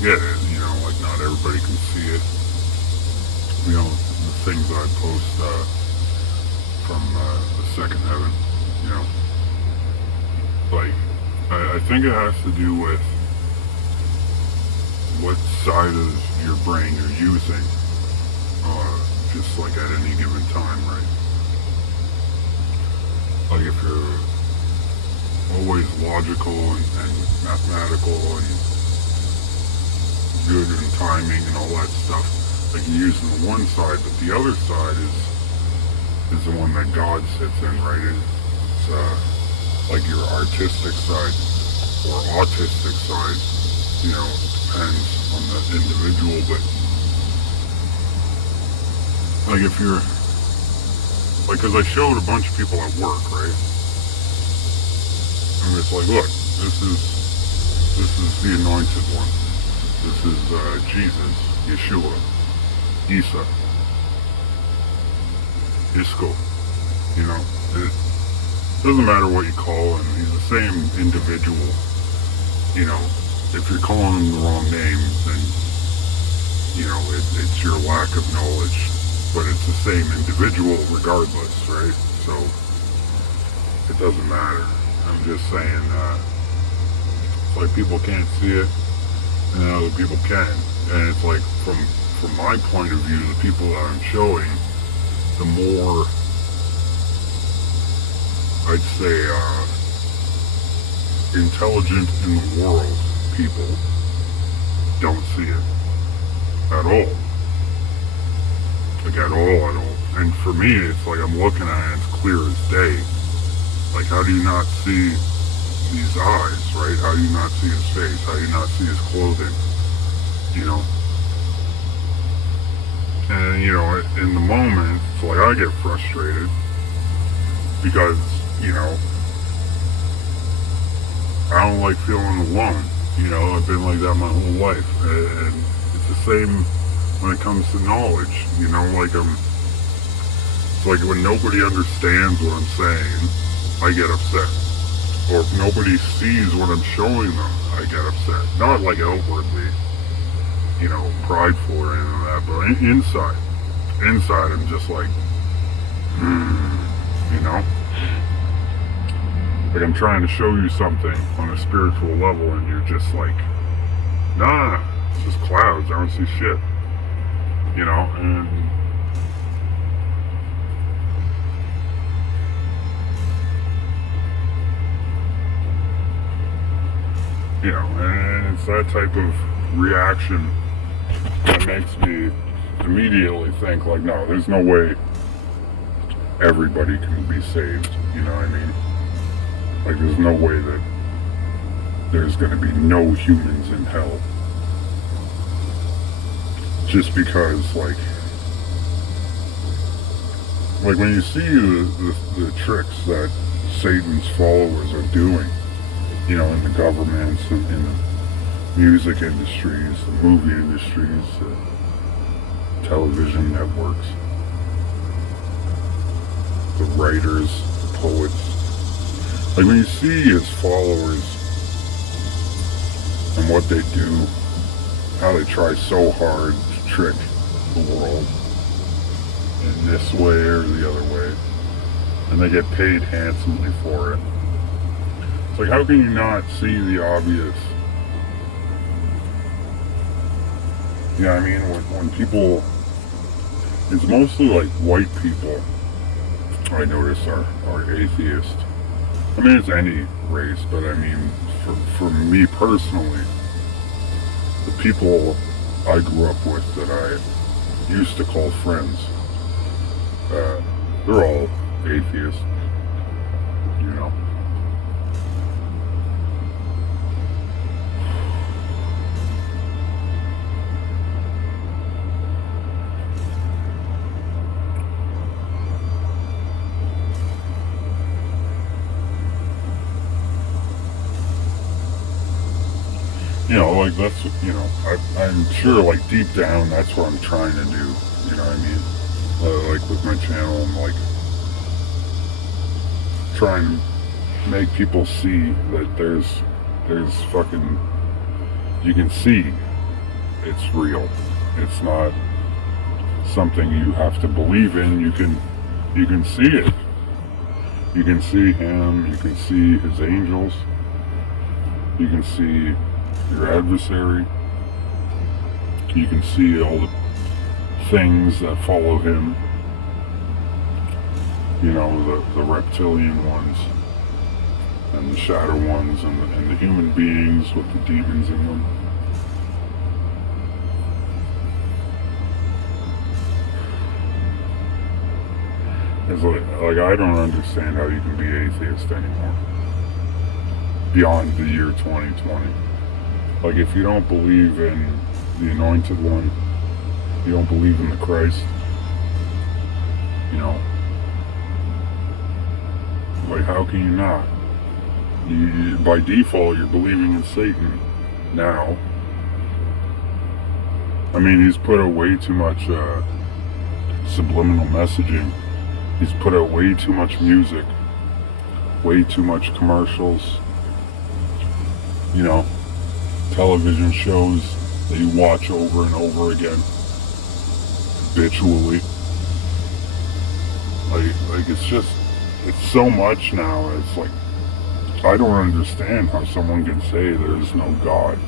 get it, you know, like not everybody can see it. You know, the things I post from the second heaven, you know, like I think it has to do with what side of your brain you're using, just like at any given time, right? Like if you're always logical and mathematical and good in timing and all that stuff, like you're using the one side, but the other side is the one that God sits in, right? It's like your artistic side or autistic side, you know, depends on the individual, but like if you're, like, because I showed a bunch of people at work, right? And it's like, look, this is the anointed one. This is Jesus, Yeshua, Isa, Isco. You know, it doesn't matter what you call him. He's the same individual. You know, if you're calling him the wrong name, then, you know, it's your lack of knowledge. But it's the same individual regardless, right? So it doesn't matter. I'm just saying, it's like people can't see it, and then other people can. And it's like, from my point of view, the people that I'm showing, the more, I'd say, intelligent in the world people don't see it at all. Like at all. And for me, it's like I'm looking at it, it's clear as day. Like, how do you not see these eyes, right? How do you not see his face? How do you not see his clothing? You know? And, you know, in the moment, it's like I get frustrated because, you know, I don't like feeling alone. You know, I've been like that my whole life. And it's the same when it comes to knowledge, you know, like it's like when nobody understands what I'm saying, I get upset. Or if nobody sees what I'm showing them, I get upset. Not like outwardly, you know, prideful or anything like that, but inside I'm just like, you know? Like I'm trying to show you something on a spiritual level and you're just like, nah, it's just clouds, I don't see shit. You know, and you know, and it's that type of reaction that makes me immediately think like, no, there's no way everybody can be saved, you know what I mean? Like there's no way that there's going to be no humans in hell. Just because, like when you see the tricks that Satan's followers are doing, you know, in the governments, in the music industries, the movie industries, the television networks, the writers, the poets, like when you see his followers and what they do, how they try so hard to trick the world in this way or the other way, and they get paid handsomely for it. It's like, how can you not see the obvious? You know what I mean? When people, it's mostly like white people, I notice are atheists. I mean, it's any race, but I mean, for me personally, the people I grew up with that I used to call friends, they're all atheists, you know. You know, like that's, you know, I'm sure like deep down that's what I'm trying to do, you know what I mean? Like with my channel, I'm like trying to make people see that there's fucking, you can see it's real. It's not something you have to believe in. You can see it. You can see him, you can see his angels, you can see your adversary, you can see all the things that follow him, you know, the reptilian ones, and the shadow ones, and the human beings with the demons in them. It's like I don't understand how you can be atheist anymore. Beyond the year 2020. Like, if you don't believe in the Anointed One, you don't believe in the Christ, you know, like, how can you not? By default, you're believing in Satan now. I mean, he's put out way too much subliminal messaging. He's put out way too much music, way too much commercials, you know, television shows that you watch over and over again, habitually. Like it's so much now. It's like, I don't understand how someone can say there's no God.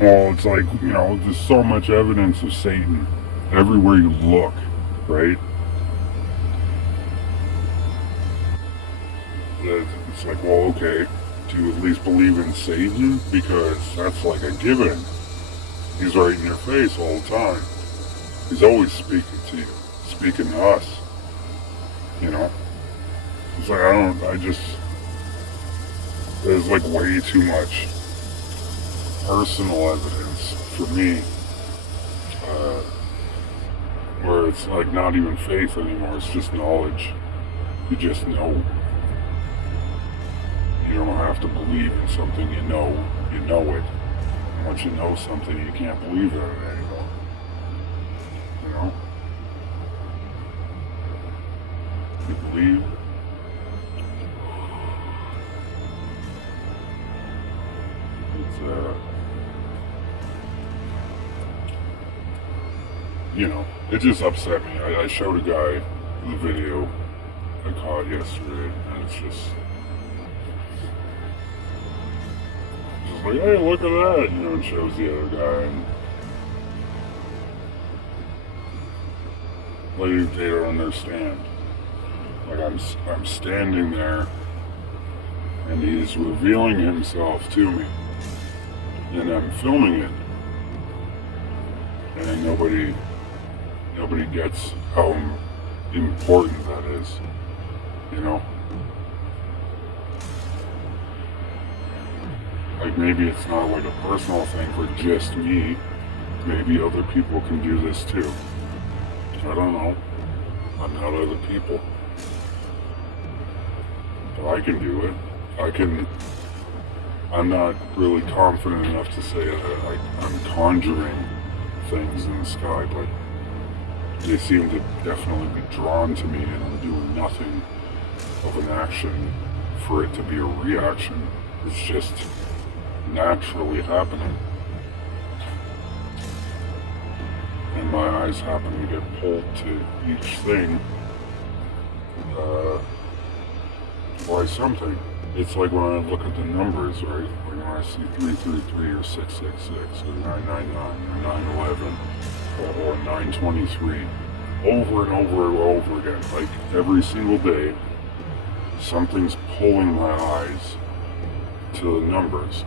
Well, it's like, you know, there's so much evidence of Satan everywhere you look, right? It's like, well, okay, do you at least believe in Satan? Because that's like a given. He's right in your face all the time. He's always speaking to you, speaking to us, you know? It's like, there's like way too much personal evidence for me, where it's like not even faith anymore, it's just knowledge. You just know. You don't have to believe in something you know it. And once you know something, you can't believe in it anymore. You know? You believe. It's, you know, it just upset me. I showed a guy the video I caught yesterday, and it's just like, hey, look at that, you know, it shows the other guy, and like, they don't understand. Like, I'm standing there, and he's revealing himself to me, and I'm filming it, and nobody gets how important that is, you know? Like, maybe it's not like a personal thing for just me. Maybe other people can do this too. I don't know. I'm not other people. But I can do it. I'm not really confident enough to say that I'm conjuring things in the sky, but they seem to definitely be drawn to me, and I'm doing nothing of an action for it to be a reaction. It's just naturally happening. And my eyes happen to get pulled to each thing by something. It's like when I look at the numbers, right? When I see 333 or 666 or 999 or 911 or 923 over and over and over again, like every single day, something's pulling my eyes to the numbers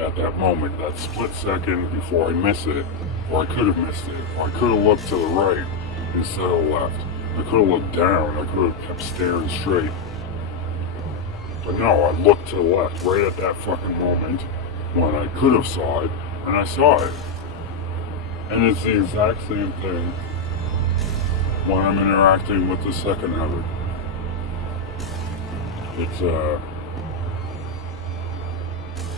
at that moment, that split second before I miss it, or I could have missed it, or I could have looked to the right instead of left. I could have looked down, I could have kept staring straight. But no, I looked to the left right at that fucking moment when I could have saw it, and I saw it. And it's the exact same thing when I'm interacting with the second heaven. It's,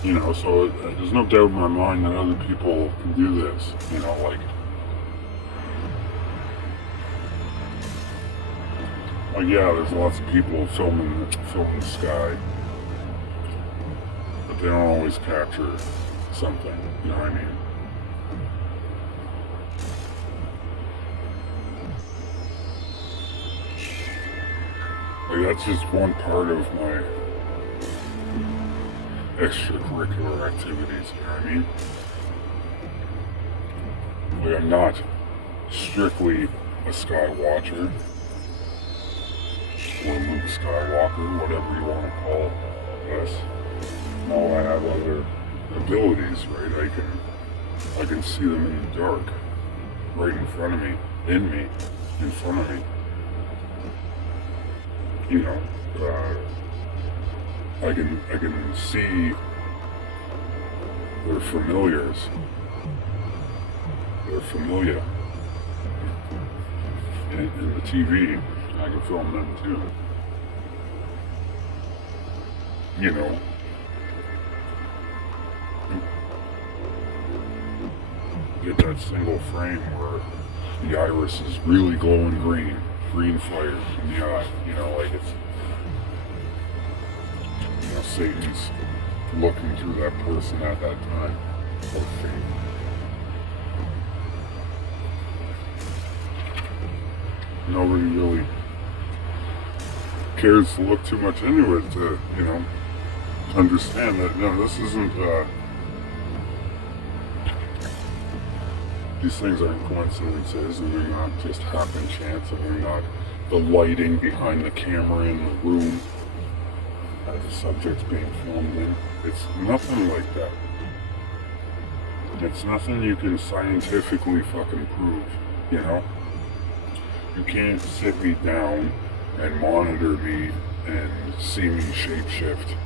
you know, so there's no doubt in my mind that other people can do this, you know, like yeah, there's lots of people filming the sky, but they don't always capture something, you know what I mean? that's just one part of my extracurricular activities, you know what I mean? Like, I'm not strictly a Skywatcher, or Luke Skywalker, whatever you want to call us. No, I have other abilities, right? I can see them in the dark, right in front of me, in front of me. You know, I can see their familiars. They're familiar in the TV. I can film them too. You know, get that single frame where the iris is really glowing green fire in the eye. You know, like it's, you know, Satan's looking through that person at that time. Or fate. Nobody really cares to look too much into it to, you know, understand that, no, this isn't, these things aren't coincidences, and they're not just happen chance, and they're not the lighting behind the camera in the room as the subject's being filmed in. It's nothing like that. It's nothing you can scientifically fucking prove, you know? You can't sit me down and monitor me and see me shapeshift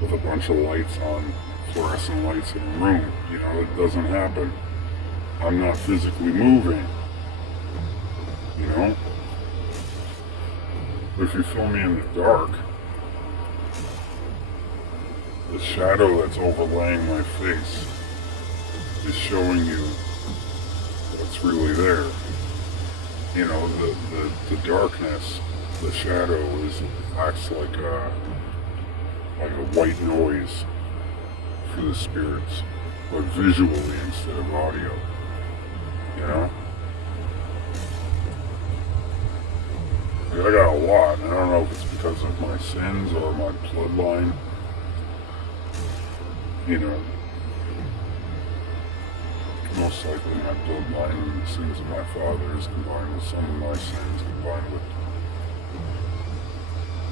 with a bunch of lights on, fluorescent lights in a room. You know, it doesn't happen. I'm not physically moving. You know? But if you film me in the dark, the shadow that's overlaying my face is showing you what's really there. You know, the darkness, the shadow acts like a white noise for the spirits, but visually instead of audio. You know? Like, I got a lot, and I don't know if it's because of my sins or my bloodline. You know, most likely my bloodline and the sins of my fathers combined with some of my sins combined with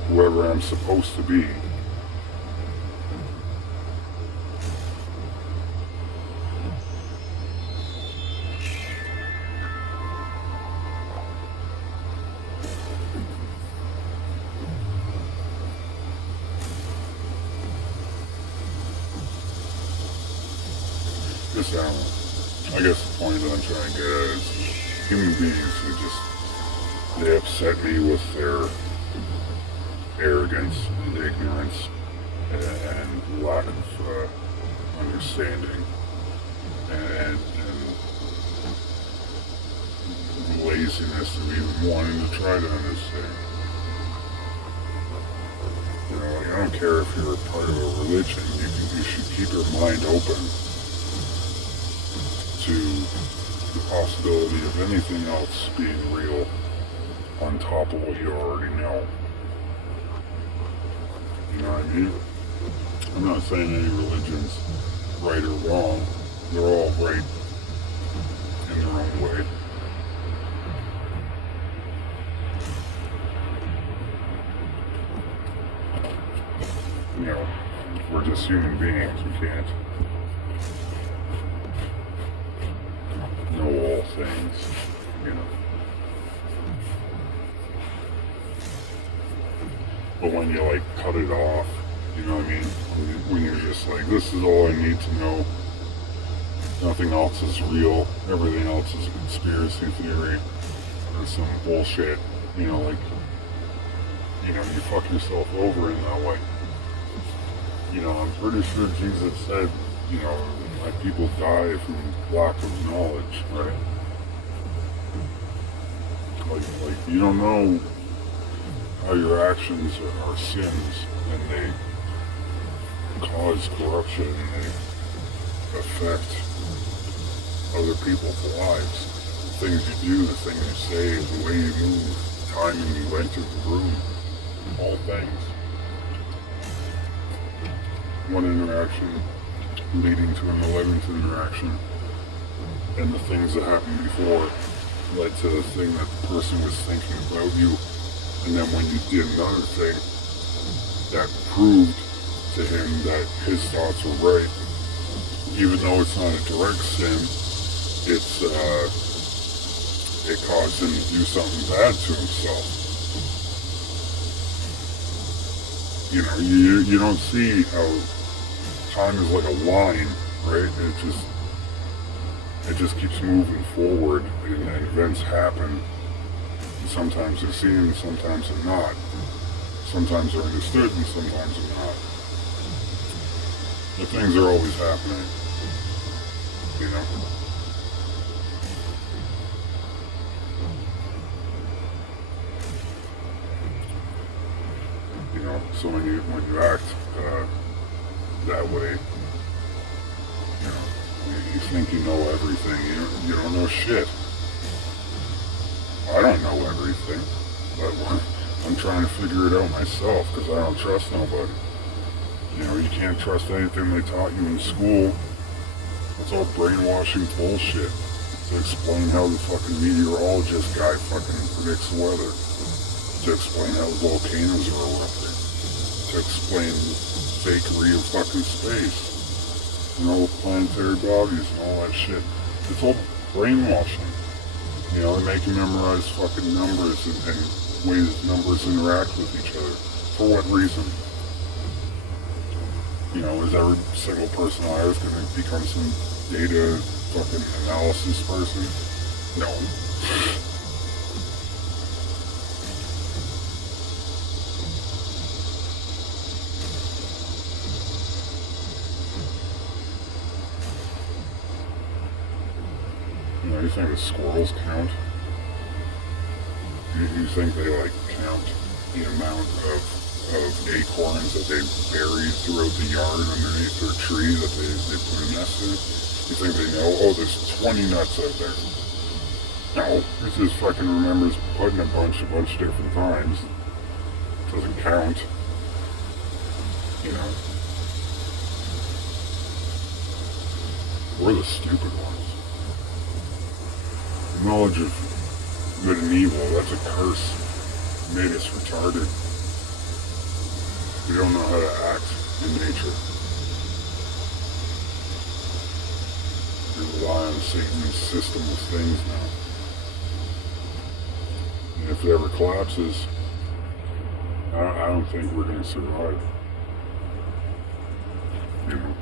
whoever I'm supposed to be. Just, I guess the point that I'm trying to get at is human beings who just, they upset me with their arrogance and ignorance and lack of understanding and laziness of even wanting to try to understand. You know, like, I don't care if you're a part of a religion, you should keep your mind open to the possibility of anything else being real on top of what you already know. You know what I mean? I'm not saying any religion's right or wrong. They're all right in their own way. You know, we're just human beings. We can't know all things, you know. But when you like cut it off, you know what I mean? When you're just like, this is all I need to know. Nothing else is real. Everything else is a conspiracy theory or some bullshit. You know, like, you know, you fuck yourself over in that way. You know, I'm pretty sure Jesus said, you know, my people die from lack of knowledge, right? Like you don't know how your actions are sins, and they cause corruption, and they affect other people's lives. The things you do, the things you say, the way you move, the timing you enter the room. all things. One interaction leading to an 11th interaction, and the things that happened before led to the thing that the person was thinking about you, and then when you did another thing that proved to him that his thoughts were right, even though it's not a direct sin, it caused him to do something bad to himself. You know, you don't see how time is like a line, right? It just keeps moving forward, and events happen. And sometimes they're seen, and sometimes they're not. Sometimes they're understood, and sometimes they're not. But things are always happening, you know? You know, so when you act that way, you know, you think you know everything. You don't know shit. I don't know everything, but I'm trying to figure it out myself because I don't trust nobody. You know, you can't trust anything they taught you in school. It's all brainwashing bullshit to explain how the fucking meteorologist guy fucking predicts the weather, to explain how the volcanoes are erupting, to explain the fakery of fucking space, and all the planetary bodies and all that shit. It's all brainwashing. You know, they make you memorize fucking numbers and ways numbers interact with each other. For what reason? You know, is every single person on Earth going to become some data fucking analysis person? No. You know, you think the squirrels count? You think they like count the amount of acorns that they buried throughout the yard underneath their tree that they put a nest in? You think they know, oh, there's 20 nuts out there? No, it just fucking remembers putting a bunch different times. Doesn't count. You know. We're the stupid ones. Knowledge of good and evil, that's a curse. It made us retarded. We don't know how to act in nature. We rely on Satan's system of things now. And if it ever collapses, I don't think we're going to survive. You know.